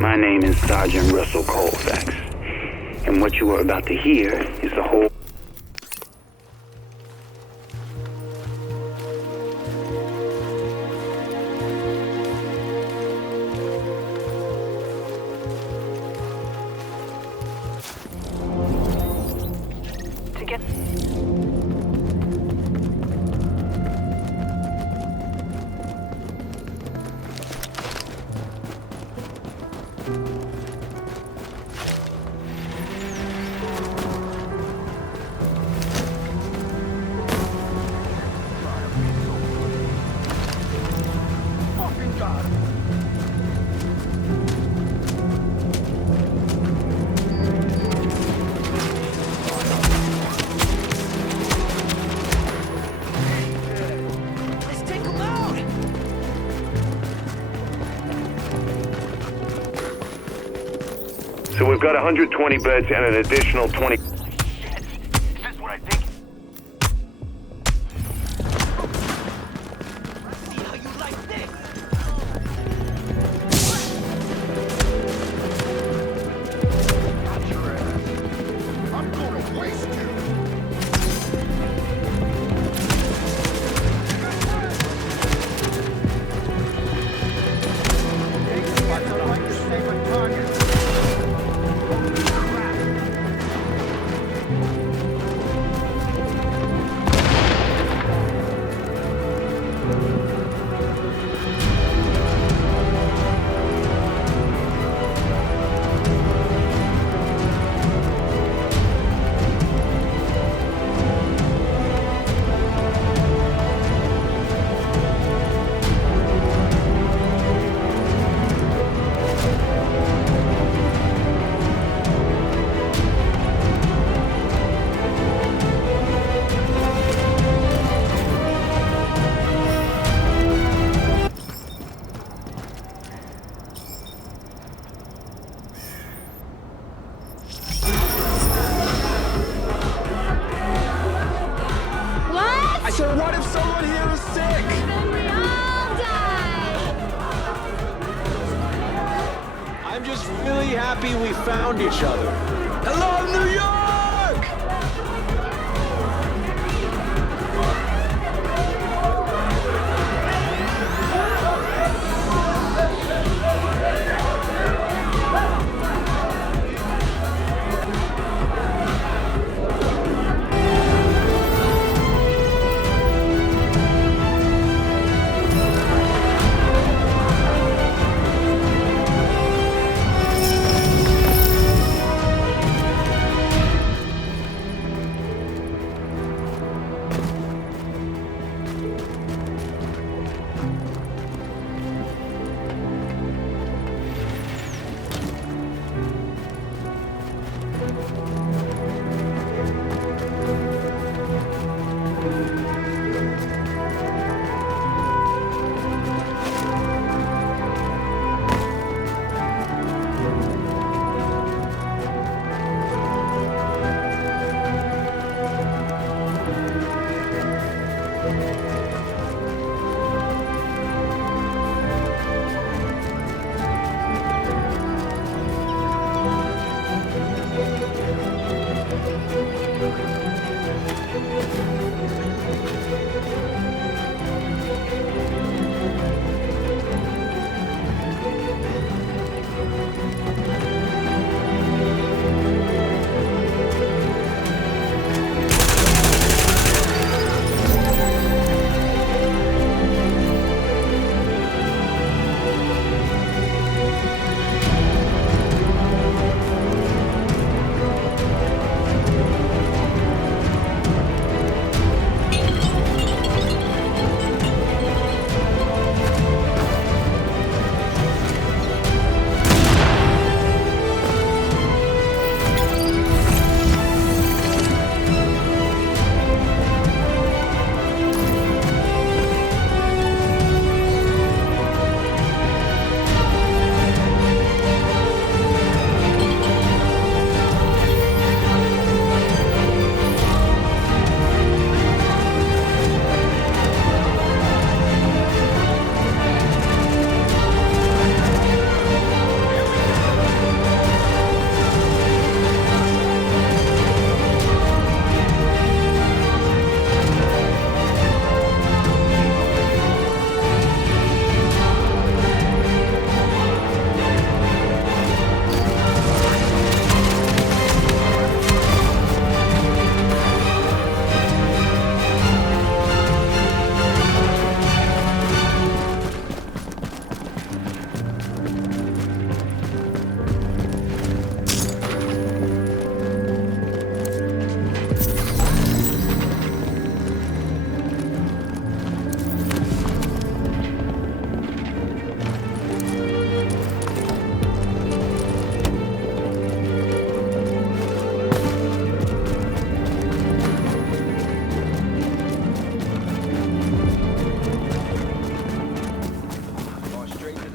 My name is Sergeant Russell Colfax, and what you are about to hear is the whole... To get... Let's take them out! So we've got 120 beds and an additional 20... Shit! Is this what I think? See how you like this! Out your ass. I'm gonna waste you! What? I said, what if someone here is sick? Then we all die! I'm just really happy we found each other. Hello, New York!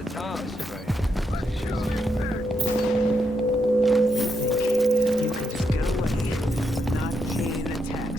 the tops. You can just get away with not paying the tax.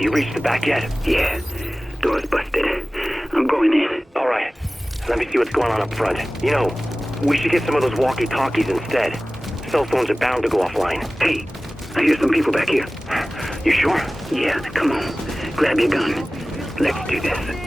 You reached the back yet? Yeah. Door's busted. I'm going in. All right. Let me see what's going on up front. You know, we should get some of those walkie-talkies instead. Cell phones are bound to go offline. Hey, I hear some people back here. You sure? Yeah, come on. Grab your gun. Let's do this.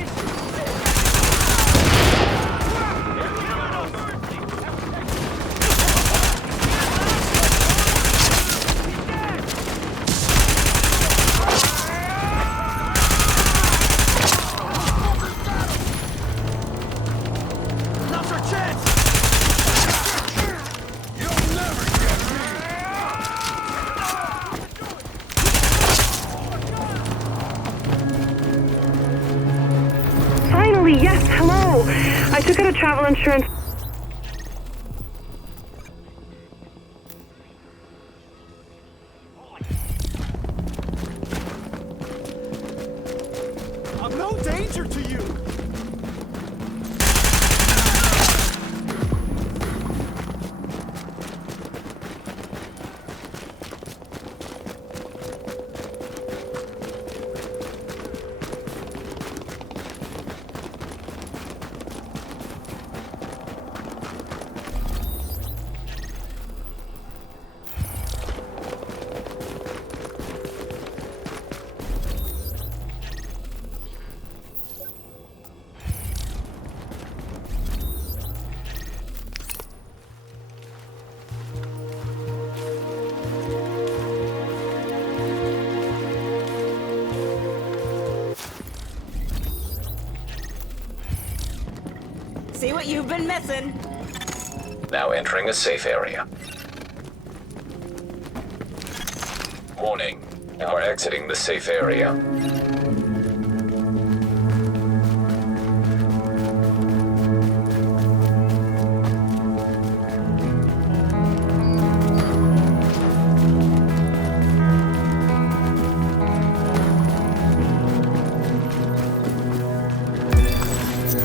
Yes, hello. I took out a travel insurance. I'm no danger to you. See what you've been missing. Now entering a safe area. Warning. You are exiting the safe area.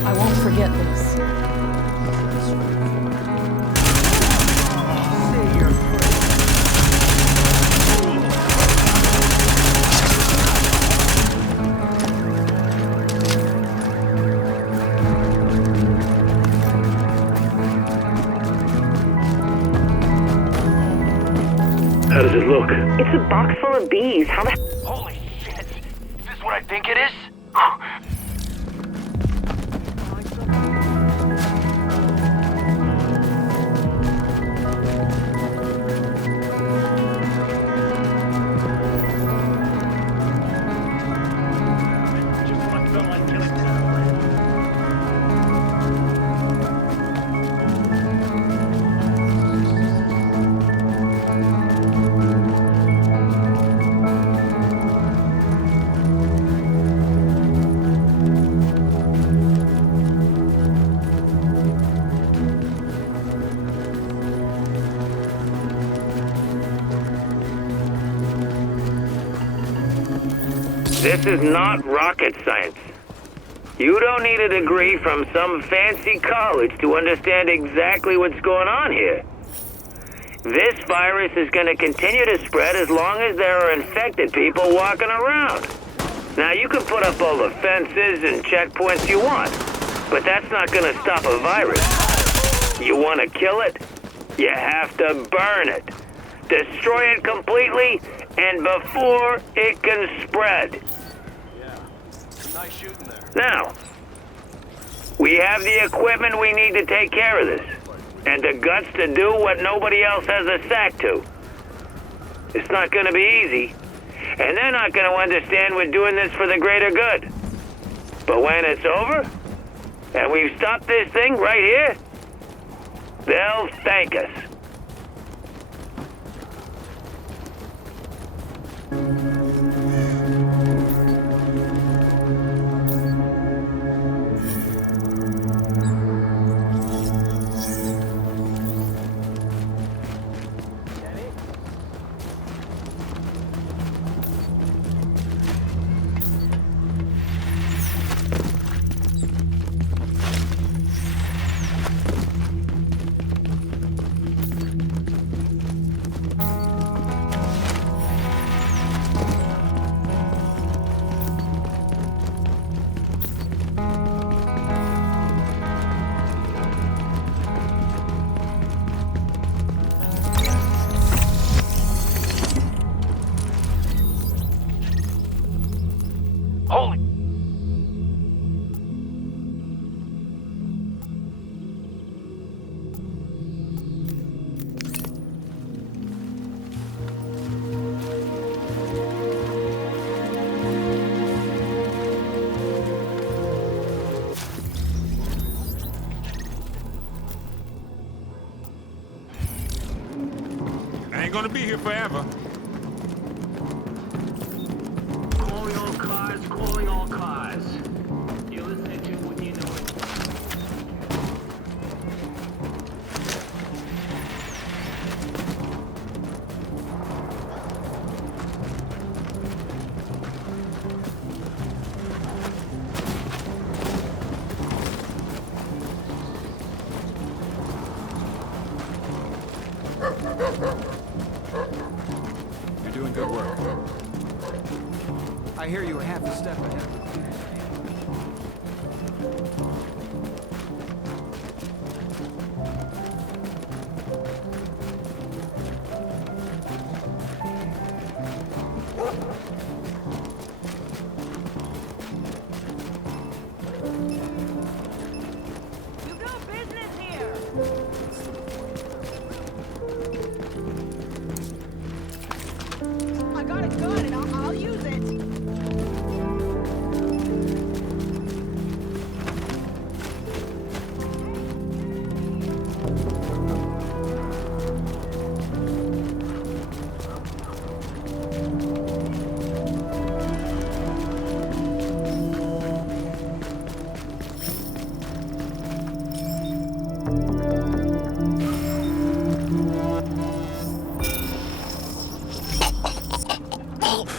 I won't forget this. look? It's a box full of bees. How the Holy shit! Is this what I think it is? Just one felt like killing someone. This is not rocket science. You don't need a degree from some fancy college to understand exactly what's going on here. This virus is going to continue to spread as long as there are infected people walking around. Now, you can put up all the fences and checkpoints you want, but that's not going to stop a virus. You want to kill it? You have to burn it. Destroy it completely and before it can spread. Nice shooting there. Now, we have the equipment we need to take care of this, and the guts to do what nobody else has a sack to. It's not going to be easy, and they're not going to understand we're doing this for the greater good. But when it's over, and we've stopped this thing right here, they'll thank us. Holy... I ain't gonna be here forever. Calling all cars, calling all cars. You're listening to what you know. You're doing good work. I hear you were half a step ahead. You've no business here. I got a gun and I'll use it.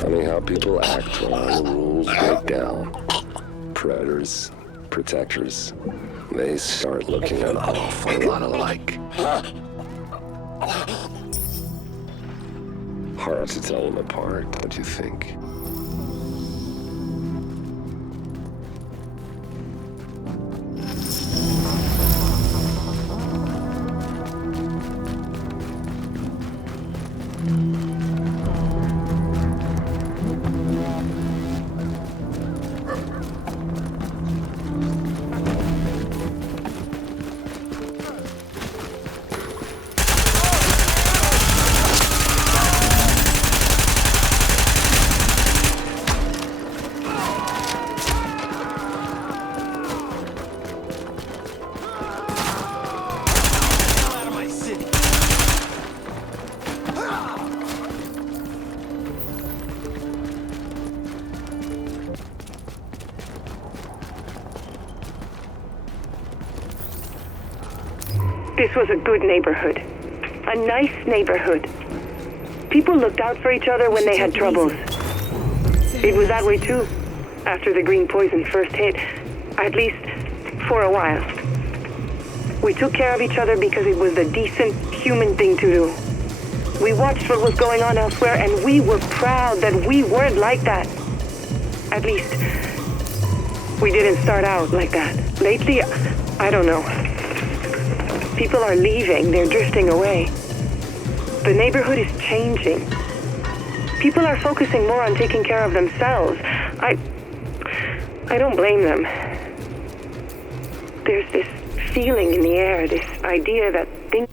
Funny how people act when our rules break down. Predators, protectors, they start looking an awful lot alike. Hard to tell them apart, don't you think? This was a good neighborhood. A nice neighborhood. People looked out for each other when they had troubles. It was that way too, after the green poison first hit. At least, for a while. We took care of each other because it was the decent human thing to do. We watched what was going on elsewhere, and we were proud that we weren't like that. At least, we didn't start out like that. Lately, I don't know. People are leaving, they're drifting away. The neighborhood is changing. People are focusing more on taking care of themselves. I don't blame them. There's this feeling in the air, this idea that things...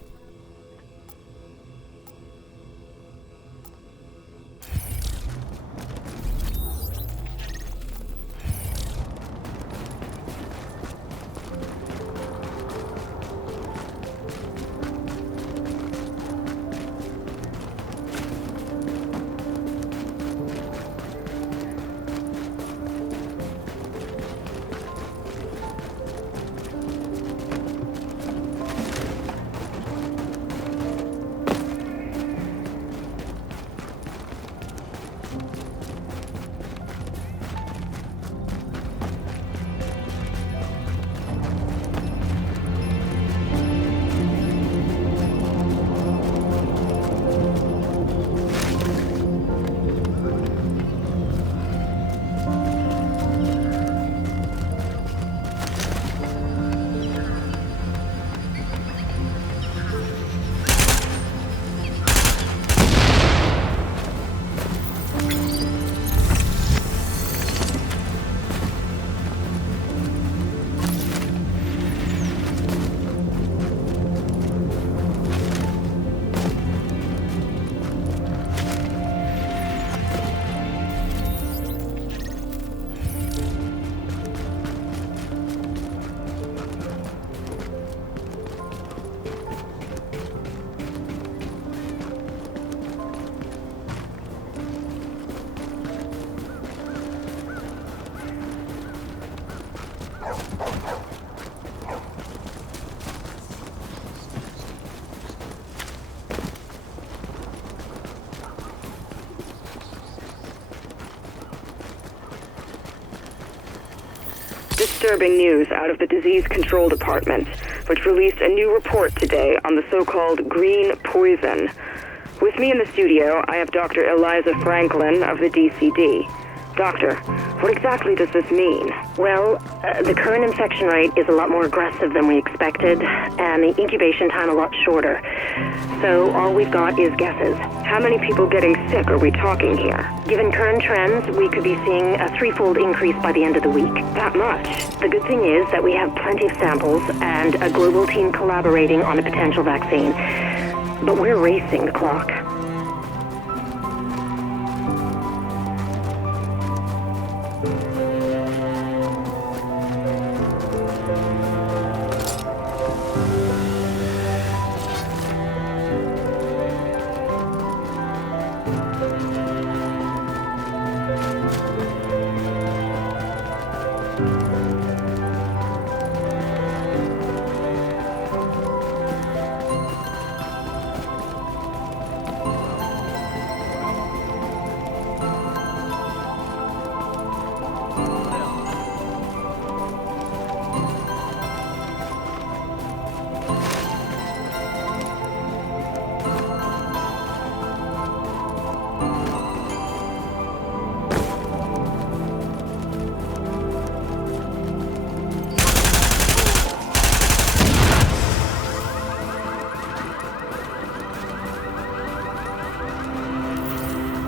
Disturbing news out of the Disease Control Department, which released a new report today on the so-called green poison. With me in the studio, I have Dr. Eliza Franklin of the DCD. Doctor, what exactly does this mean? Well, the current infection rate is a lot more aggressive than we expected, and the incubation time a lot shorter. So all we've got is guesses. How many people getting sick are we talking here? Given current trends, we could be seeing a 3-fold increase by the end of the week. That much? The good thing is that we have plenty of samples and a global team collaborating on a potential vaccine. But we're racing the clock.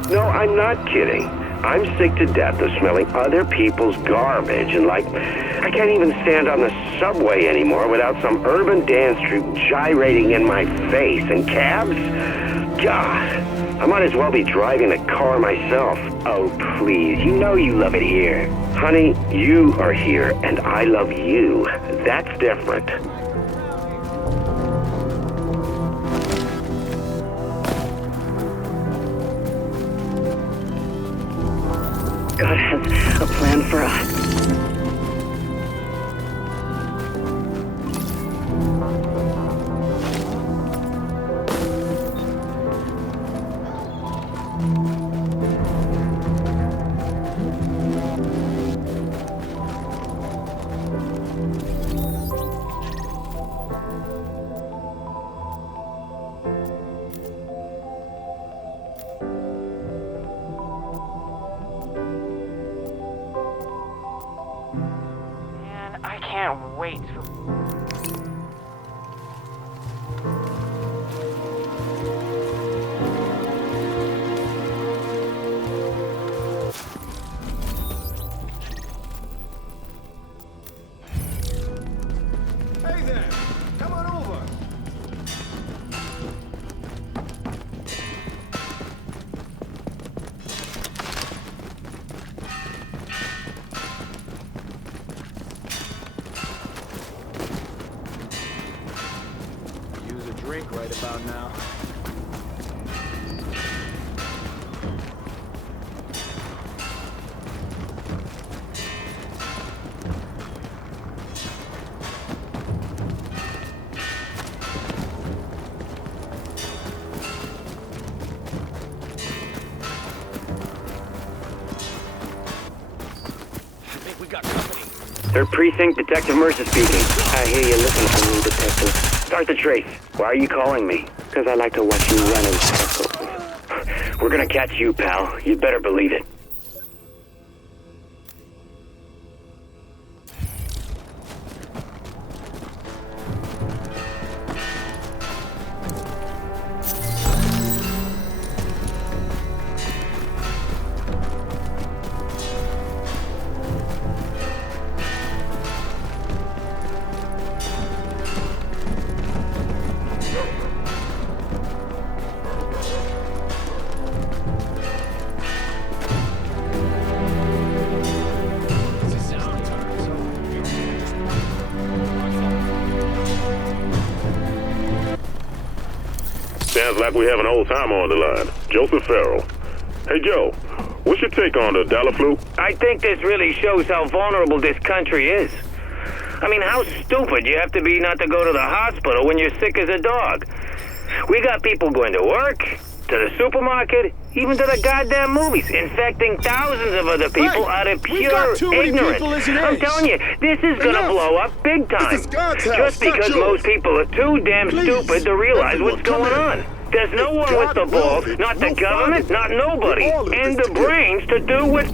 No, I'm not kidding. I'm sick to death of smelling other people's garbage and I can't even stand on the subway anymore without some urban dance troupe gyrating in my face. And cabs? God, I might as well be driving a car myself. Oh, please, you know you love it here. Honey, you are here and I love you. That's different. God has a plan for us. can't wait for... Hey there! Come on over! Use a drink right about now. Third Precinct, Detective Mercer speaking. I hear you're looking for me, Detective. Start the trace. Why are you calling me? Because I like to watch you run in circles. We're gonna catch you, pal. You better believe it. Sounds like we have an old timer on the line. Joseph Farrell. Hey, Joe, what's your take on the Dallaflu? I think this really shows how vulnerable this country is. I mean, how stupid you have to be not to go to the hospital when you're sick as a dog. We got people going to work, to the supermarket, even to the goddamn movies, infecting thousands of other people out of pure ignorance. I'm telling you, this is gonna blow up big time. Just because most people are too damn stupid to realize what's going on. There's no one with the balls, not the government, not nobody, and the brains to do with...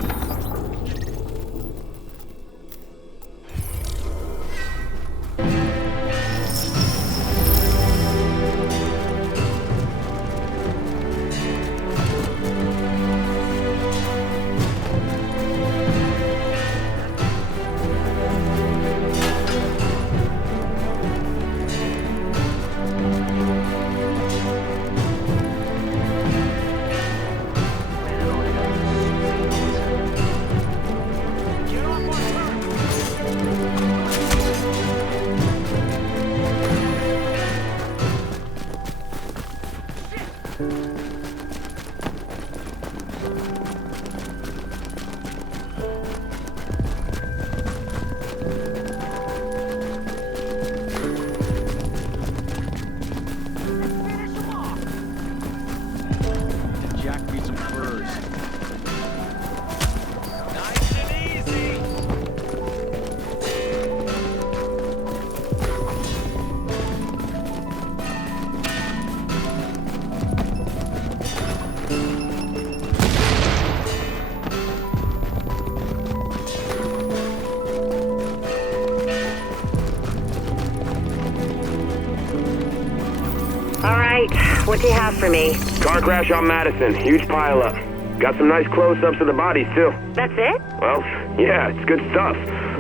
What do you have for me? Car crash on Madison. Huge pileup. Got some nice close-ups of the bodies, too. That's it? Well, yeah, it's good stuff.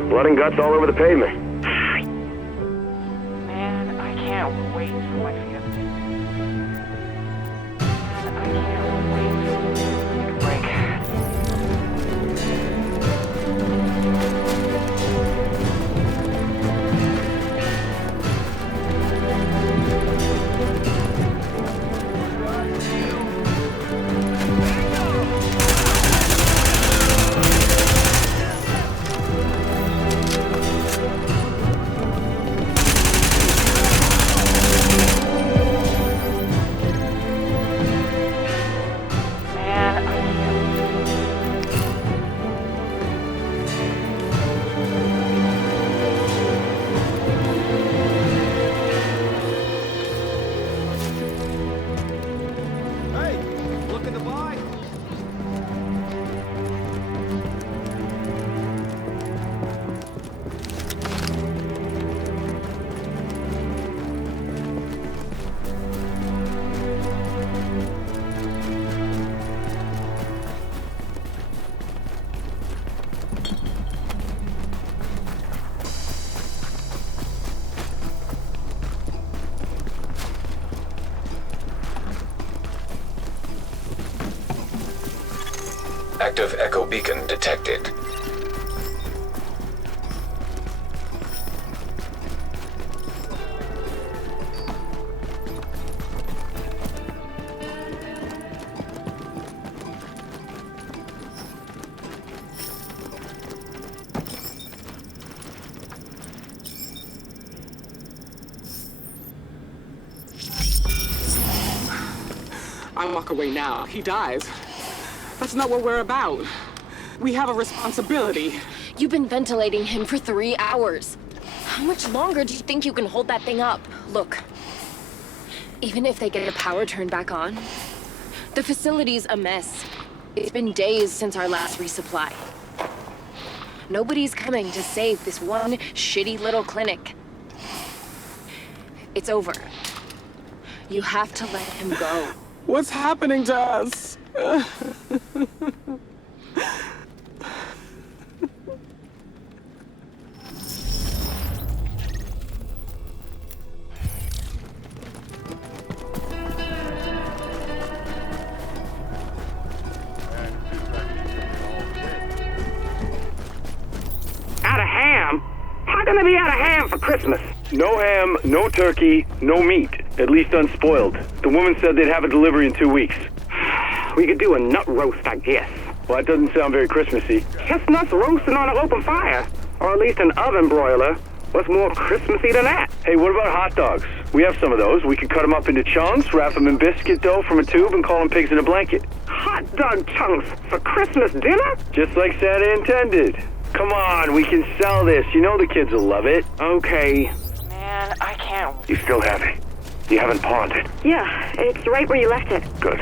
Blood and guts all over the pavement. Man, I can't wait for my fiance. I can't wait for a break. Active echo beacon detected. I walk away now, he dies. That's not what we're about. We have a responsibility. You've been ventilating him for 3 hours. How much longer do you think you can hold that thing up? Look, even if they get the power turned back on, the facility's a mess. It's been days since our last resupply. Nobody's coming to save this one shitty little clinic. It's over. You have to let him go. What's happening to us? Out of ham? How can I be out of ham for Christmas? No ham, no turkey, no meat. At least unspoiled. The woman said they'd have a delivery in 2 weeks. We could do a nut roast, I guess. Well, that doesn't sound very Christmassy. Chestnuts roasting on an open fire. Or at least an oven broiler. What's more Christmassy than that? Hey, what about hot dogs? We have some of those. We could cut them up into chunks, wrap them in biscuit dough from a tube, and call them pigs in a blanket. Hot dog chunks for Christmas dinner? Just like Santa intended. Come on, we can sell this. You know the kids will love it. Okay. Man, I can't. You still have it. You haven't pawned it. Yeah, it's right where you left it. Good.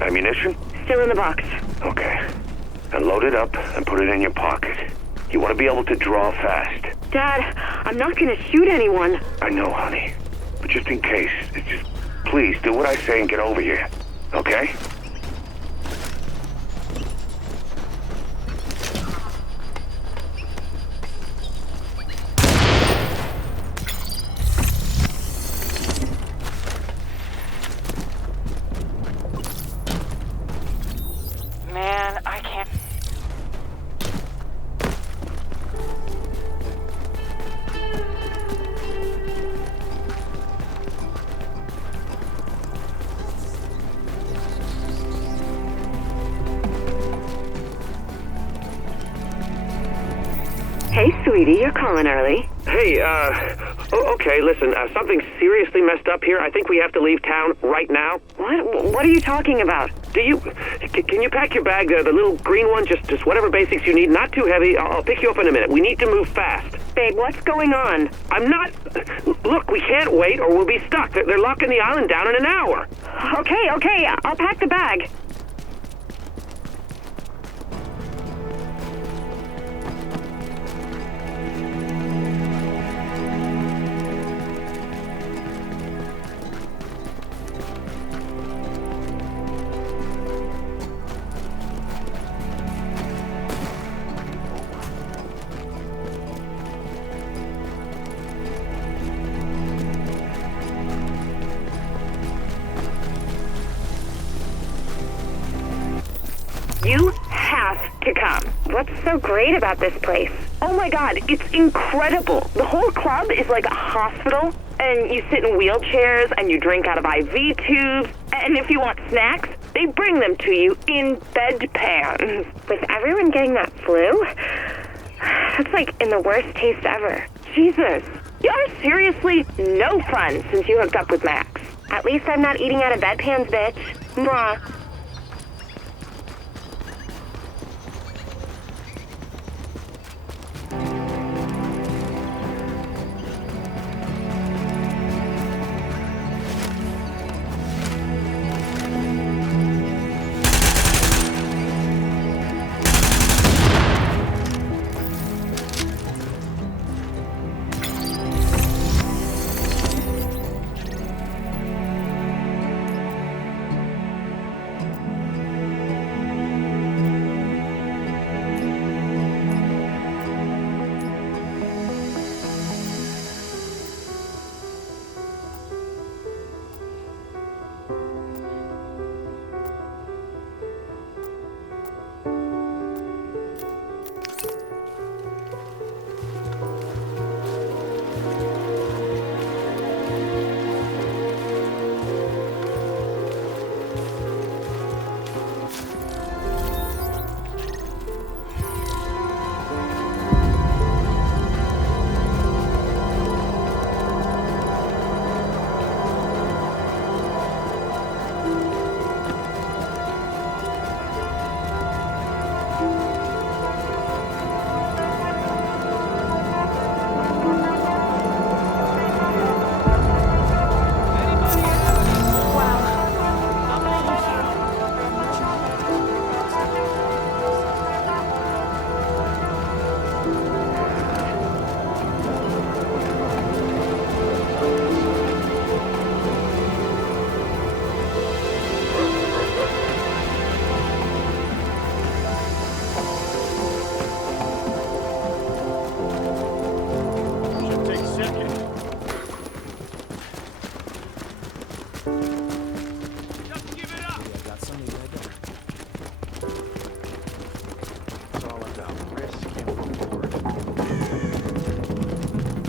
Ammunition? Still in the box. Okay. Then load it up and put it in your pocket. You want to be able to draw fast. Dad, I'm not gonna shoot anyone. I know, honey. But just in case, just please do what I say and get over here. Okay? Man, I can't. Hey, sweetie, you're calling early. Hey, okay, listen, something's seriously messed up here. I think we have to leave town right now. What are you talking about? Can you pack your bag there, the little green one, just whatever basics you need, not too heavy. I'll pick you up in a minute. We need to move fast. Babe, what's going on? Look, we can't wait or we'll be stuck. They're locking the island down in an hour. Okay, I'll pack the bag. You have to come. What's so great about this place? Oh my God, it's incredible. The whole club is like a hospital, and you sit in wheelchairs and you drink out of IV tubes, and if you want snacks, they bring them to you in bedpans. With everyone getting that flu, that's like in the worst taste ever. Jesus, you're seriously no fun since you hooked up with Max. At least I'm not eating out of bedpans, bitch. Mwah.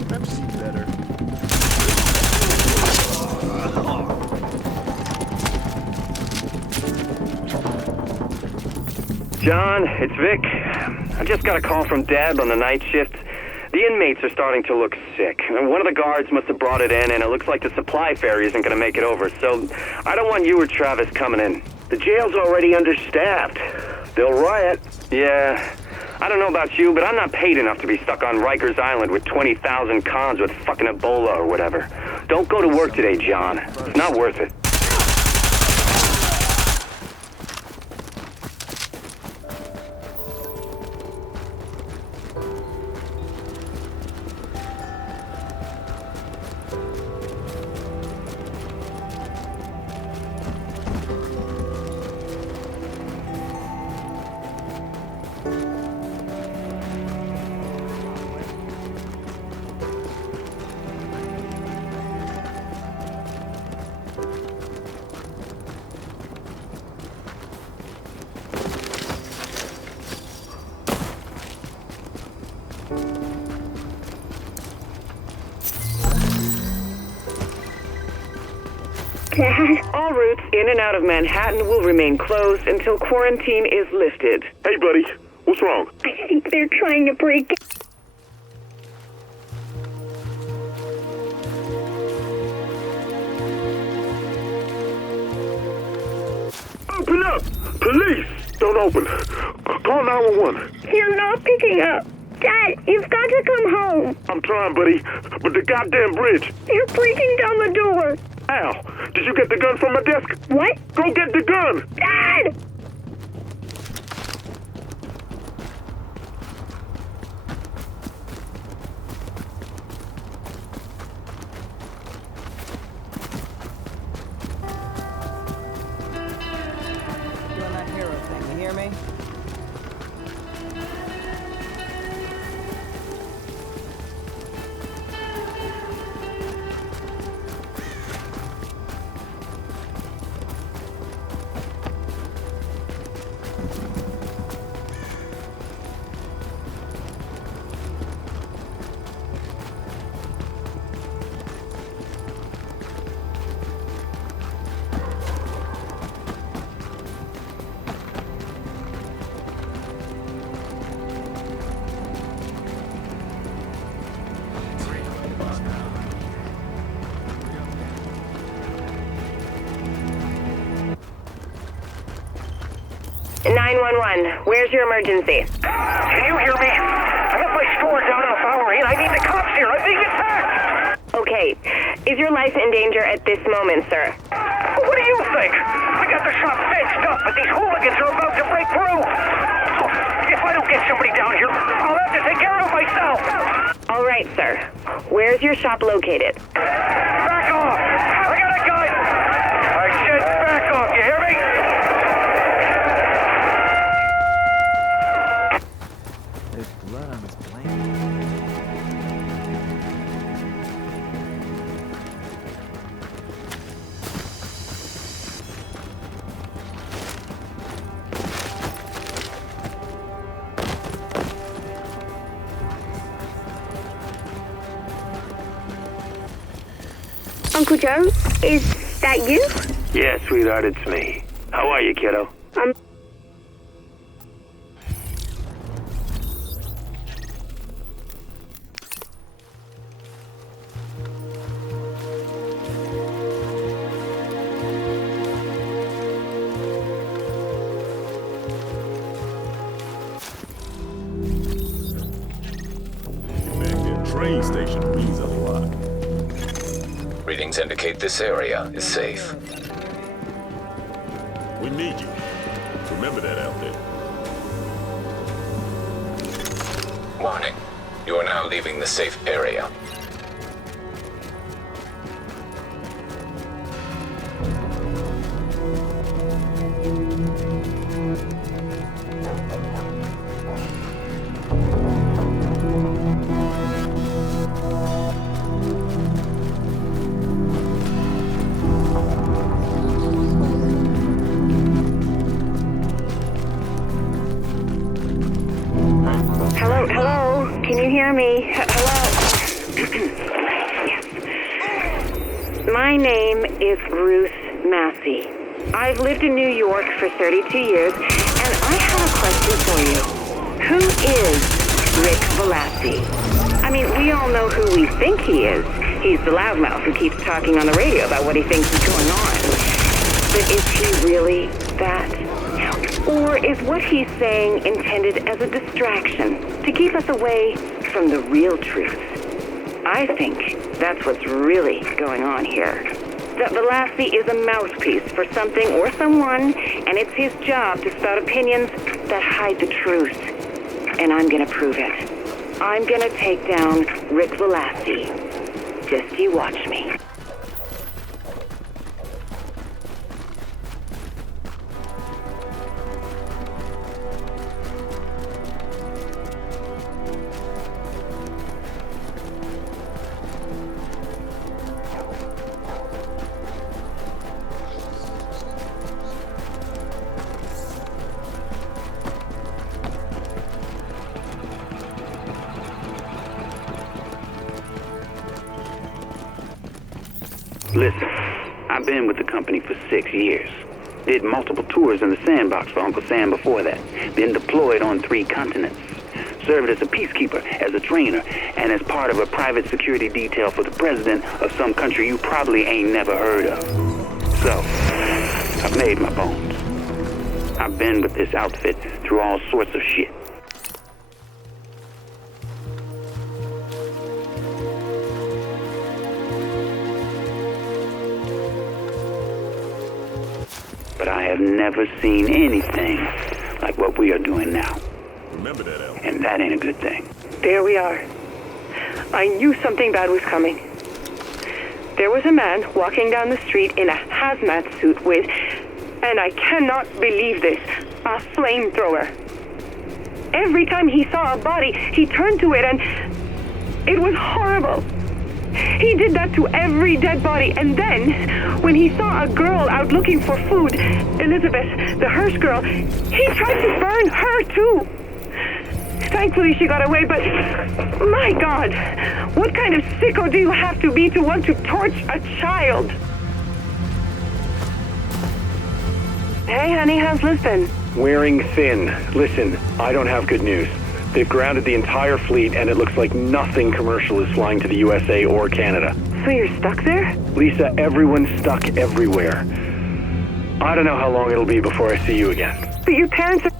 Pepsi better. John, it's Vic. I just got a call from Deb on the night shift. The inmates are starting to look sick. One of the guards must have brought it in, and it looks like the supply ferry isn't going to make it over, so I don't want you or Travis coming in. The jail's already understaffed. They'll riot. Yeah. I don't know about you, but I'm not paid enough to be stuck on Rikers Island with 20,000 cons with fucking Ebola or whatever. Don't go to work today, John. It's not worth it. All routes in and out of Manhattan will remain closed until quarantine is lifted. Hey, buddy. What's wrong? I think they're trying to break in. Open up! Police! Don't open. Call 911. You're not picking up. Dad, you've got to come home. I'm trying, buddy. But the goddamn bridge. You're breaking down the door. Al, did you get the gun from my desk? What? Go get the gun! Dad! Doing that hero thing, you hear me? Where's your emergency? Can you hear me? I got my store down in the Bowery, and I need the cops here. I'm being attacked! Okay. Is your life in danger at this moment, sir? What do you think? I got the shop fenced up, but these hooligans are about to break through. If I don't get somebody down here, I'll have to take care of myself. All right, sir. Where's your shop located? Back off! I got a gun! I said back off, you hear me? There's blood on this blanket. Uncle Joe, is that you? Yeah, sweetheart, it's me. How are you, kiddo? Train station means a lot. Readings indicate this area is safe. We need you. Remember that out there. Warning. You are now leaving the safe area. Hello, hello? Can you hear me? Hello? Yes. My name is Ruth Massey. I've lived in New York for 32 years, and I have a question for you. Who is Rick Velassi? I mean, we all know who we think he is. He's the loudmouth who keeps talking on the radio about what he thinks is going on. But is he really that? Or is what he's saying intended as a distraction to keep us away from the real truth? I think that's what's really going on here. That Velassi is a mouthpiece for something or someone, and it's his job to spout opinions that hide the truth. And I'm gonna prove it. I'm gonna take down Rick Velassi. Just you watch me. Listen, I've been with the company for 6 years. Did multiple tours in the sandbox for Uncle Sam before that. Been deployed on 3 continents. Served as a peacekeeper, as a trainer, and as part of a private security detail for the president of some country you probably ain't never heard of. So, I've made my bones. I've been with this outfit through all sorts of shit. But I have never seen anything like what we are doing now. Remember that, Al. And that ain't a good thing. There we are. I knew something bad was coming. There was a man walking down the street in a hazmat suit with, and I cannot believe this, a flamethrower. Every time he saw a body, he turned to it and it was horrible. He did that to every dead body, and then, when he saw a girl out looking for food, Elizabeth, the Hirsch girl, he tried to burn her too. Thankfully she got away, but my God, what kind of sicko do you have to be to want to torch a child? Hey honey, how's Lisbon? Wearing thin. Listen, I don't have good news. They've grounded the entire fleet, and it looks like nothing commercial is flying to the USA or Canada. So you're stuck there? Lisa, everyone's stuck everywhere. I don't know how long it'll be before I see you again. But your parents are...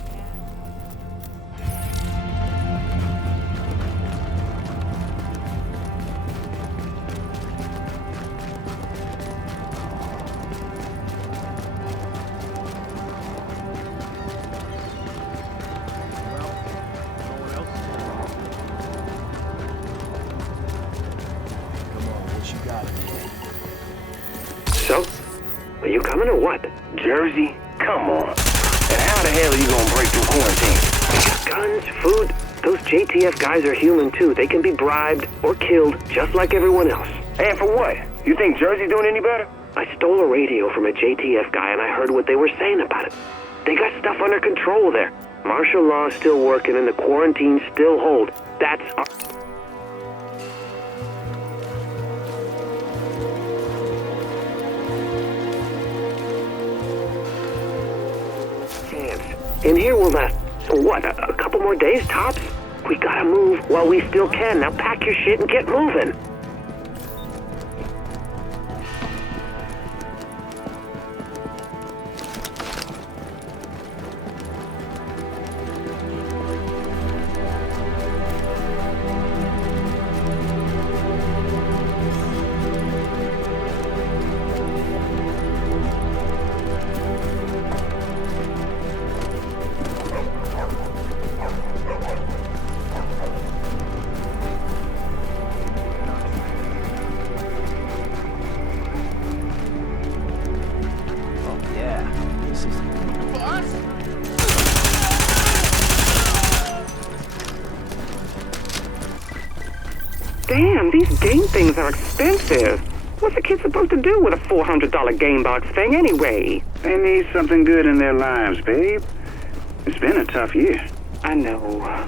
So? Are you coming or what? Jersey? Come on. And how the hell are you gonna break through quarantine? Guns, food. Those JTF guys are human too. They can be bribed or killed just like everyone else. And for what? You think Jersey's doing any better? I stole a radio from a JTF guy and I heard what they were saying about it. They got stuff under control there. Martial law is still working and the quarantine still hold. That's... In here will last, what, a couple more days tops? We gotta move while we still can. Now pack your shit and get moving. Damn, these game things are expensive. What's a kid supposed to do with a $400 game box thing anyway? They need something good in their lives, babe. It's been a tough year. I know.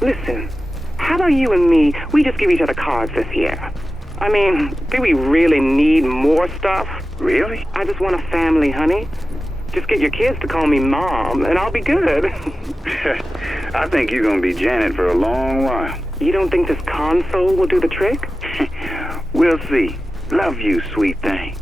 Listen, how about you and me, we just give each other cards this year? I mean, do we really need more stuff? Really? I just want a family, honey. Just get your kids to call me Mom, and I'll be good. I think you're gonna be Janet for a long while. You don't think this console will do the trick? We'll see. Love you, sweet thing.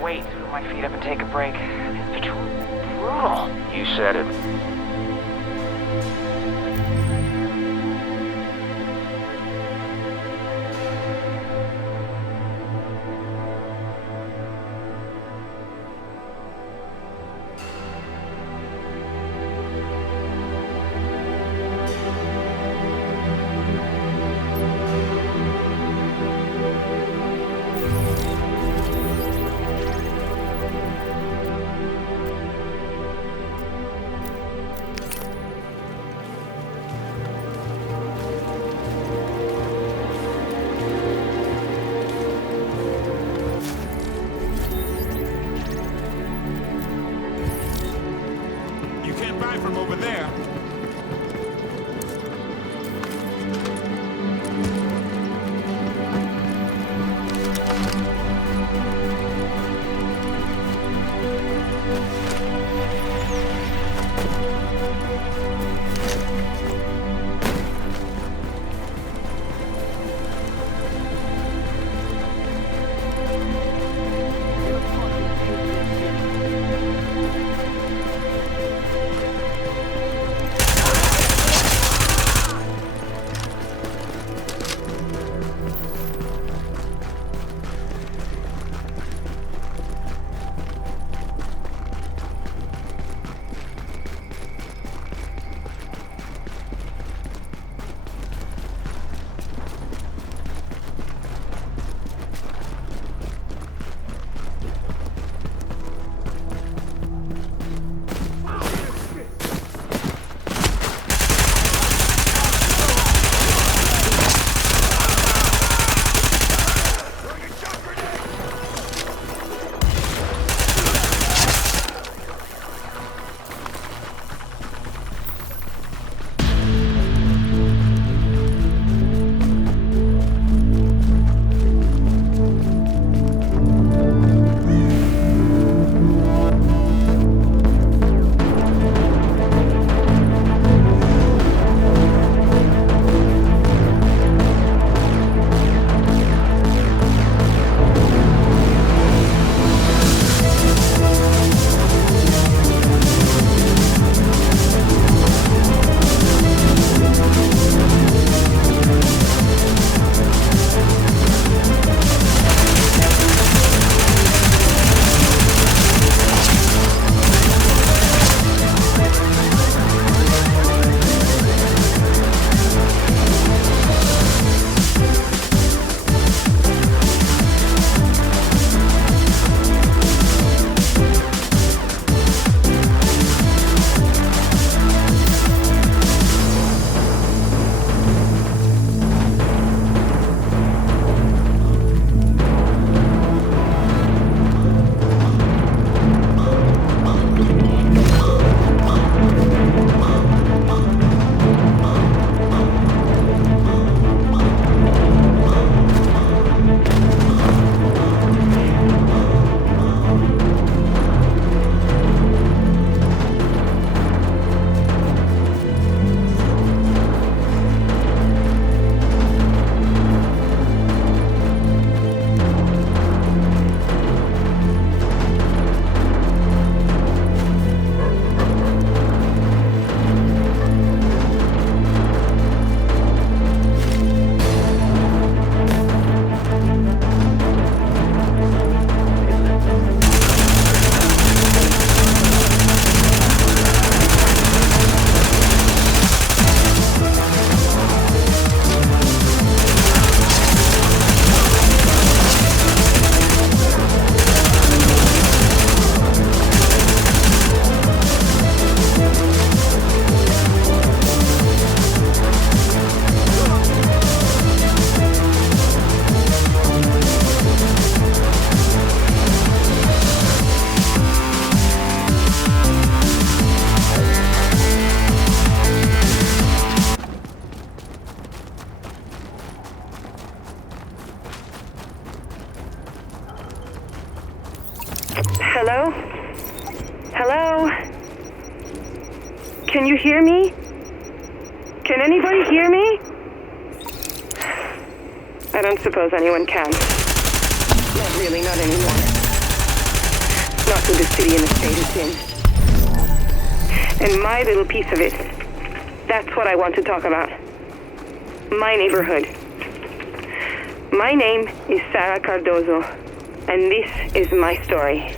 Wait to put my feet up and take a break. It's brutal. You said it. Hello? Hello? Can you hear me? Can anybody hear me? I don't suppose anyone can. Not really, not anymore. Not with the city and the state it's in. And my little piece of it. That's what I want to talk about. My neighborhood. My name is Sarah Cardozo, and this is my story.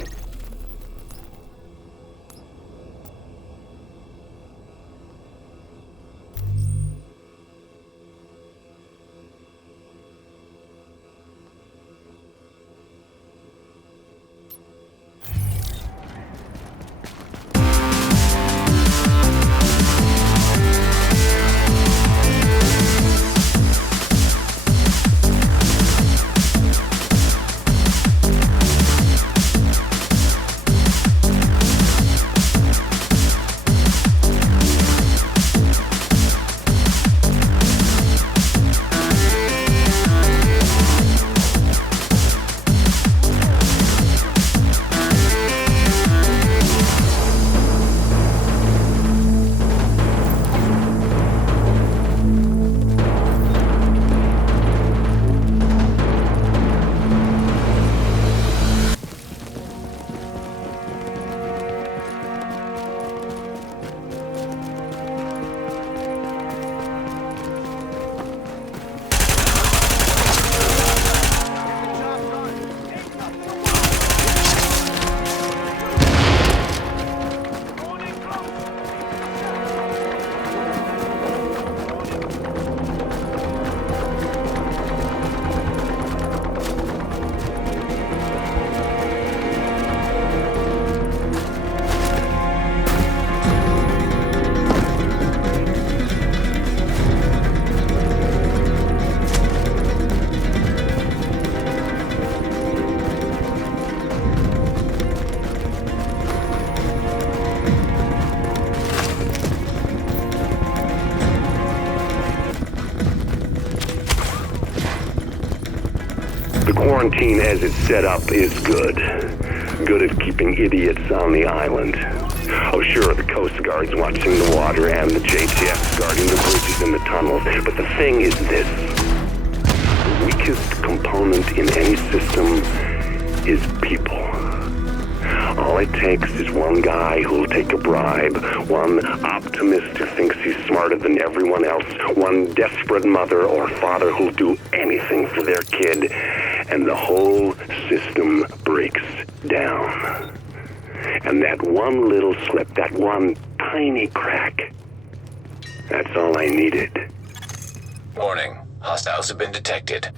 The quarantine as it's set up is good. Good at keeping idiots on the island. Oh sure, the Coast Guard's watching the water and the JTF's guarding the bridges and the tunnels. But the thing is this. The weakest component in any system is people. All it takes is one guy who'll take a bribe, one optimist who thinks he's smarter than everyone else, one desperate mother or father who'll do anything for their kid, and the whole system breaks down. And that one little slip, that one tiny crack, that's all I needed. Warning, hostiles have been detected.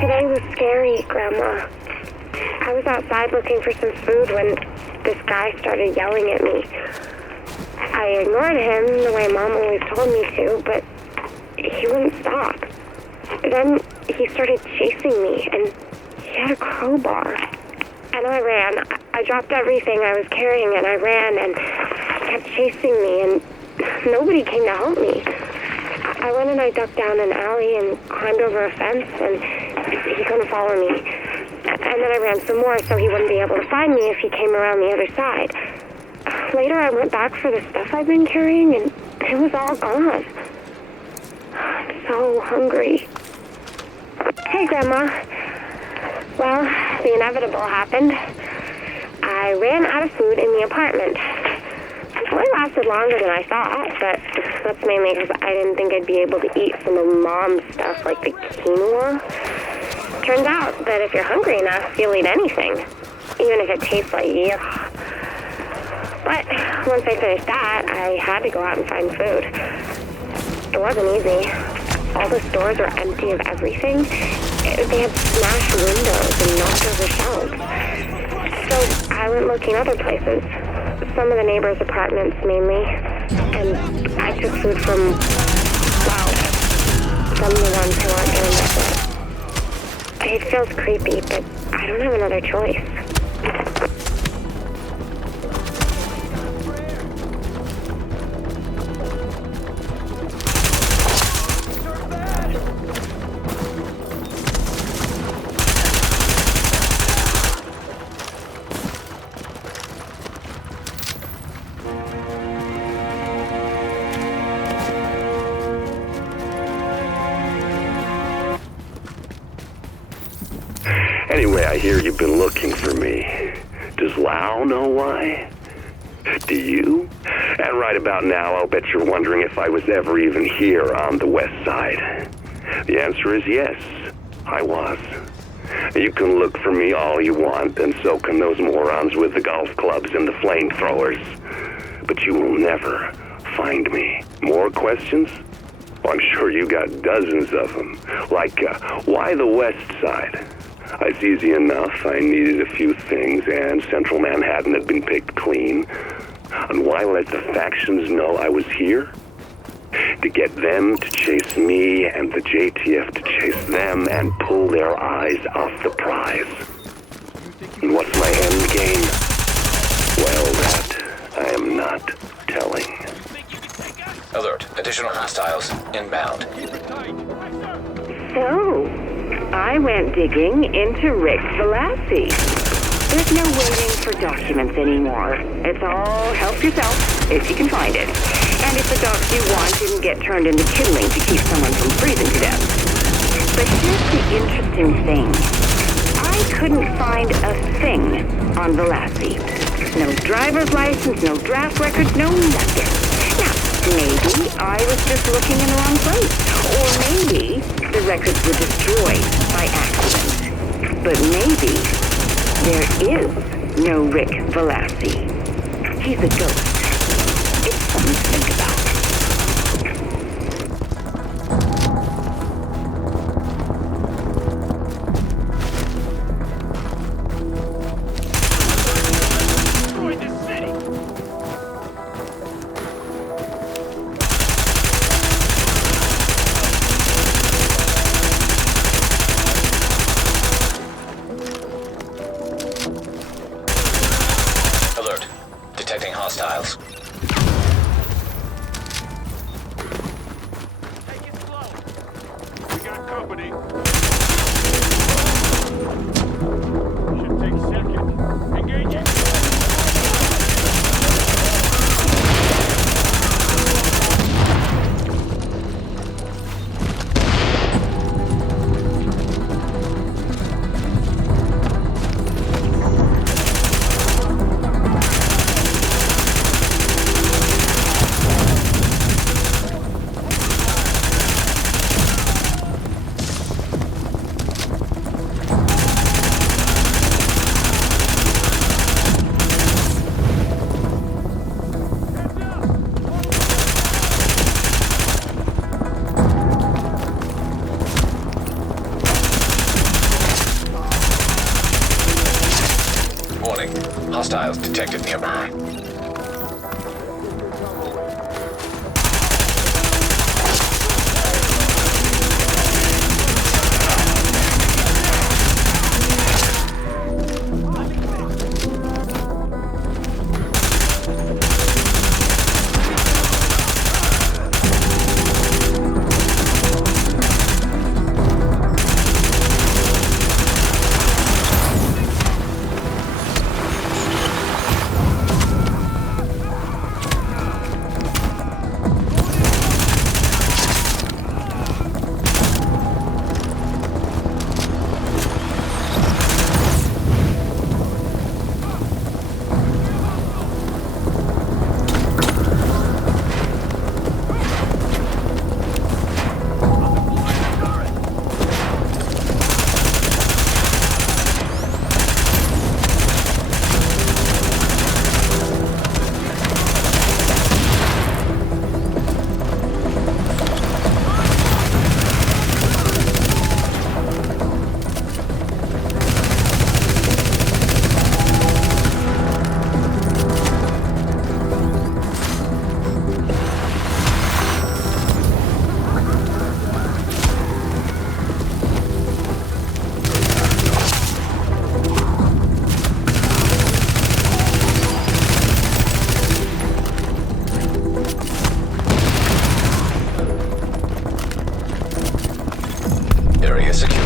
Today was scary, Grandma. I was outside looking for some food when this guy started yelling at me. I ignored him the way Mom always told me to, but he wouldn't stop. Then he started chasing me, and he had a crowbar. And I ran. I dropped everything I was carrying, and I ran, and he kept chasing me, and nobody came to help me. I went and I ducked down an alley and climbed over a fence, and he couldn't follow me. And then I ran some more so he wouldn't be able to find me if he came around the other side. Later, I went back for the stuff I'd been carrying, and it was all gone. I'm so hungry. Hey, Grandma. Well, the inevitable happened. I ran out of food in the apartment. It only lasted longer than I thought, but that's mainly because I didn't think I'd be able to eat some of Mom's stuff like the quinoa. Turns out that if you're hungry enough, you'll eat anything, even if it tastes like yuck. But once I finished that, I had to go out and find food. It wasn't easy. All the stores were empty of everything. They had smashed windows and knocked over shelves. So I went looking other places. Some of the neighbors' apartments mainly. And I took food from, well, some of the ones who aren't getting it. It feels creepy, but I don't have another choice. Anyway, I hear you've been looking for me. Does Lau know why? Do you? And right about now, I'll bet you're wondering if I was ever even here on the west side. The answer is yes, I was. You can look for me all you want, and so can those morons with the golf clubs and the flamethrowers. But you will never find me. More questions? Well, I'm sure you got dozens of them. Like, why the west side? It's easy enough. I needed a few things, and central Manhattan had been picked clean. And why let the factions know I was here? To get them to chase me, and the JTF to chase them, and pull their eyes off the prize. And what's my end game? Well, that I am not telling. Alert. Additional hostiles inbound. So, I went digging into Rick Velassi. There's no waiting for documents anymore. It's all help yourself, if you can find it. And if the docs you want didn't get turned into kindling to keep someone from freezing to death. But here's the interesting thing. I couldn't find a thing on Velassi. No driver's license, no draft records, no nothing. Now, maybe I was just looking in the wrong place. Or maybe the records were destroyed by accident. But maybe there is no Rick Velassi. He's a ghost. It's something to think about. Alert. Detecting hostiles. Hostiles detected nearby. Area secure.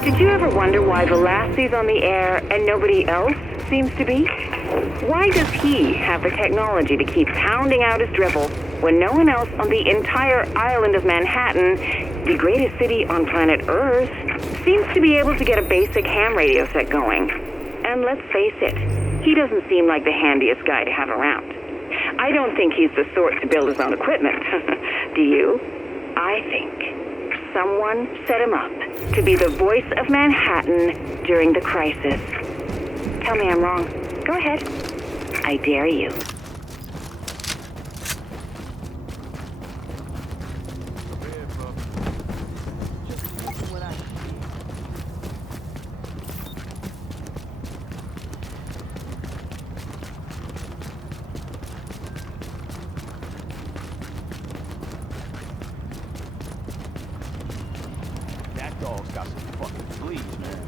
Did you ever wonder why Velasi's on the air and nobody else seems to be? Why does he have the technology to keep pounding out his dribble when no one else on the entire island of Manhattan, the greatest city on planet Earth, seems to be able to get a basic ham radio set going? And let's face it, he doesn't seem like the handiest guy to have around. I don't think he's the sort to build his own equipment. Do you? I think someone set him up to be the voice of Manhattan during the crisis. Tell me I'm wrong. Go ahead. I dare you. That dog's got some fucking fleas, man.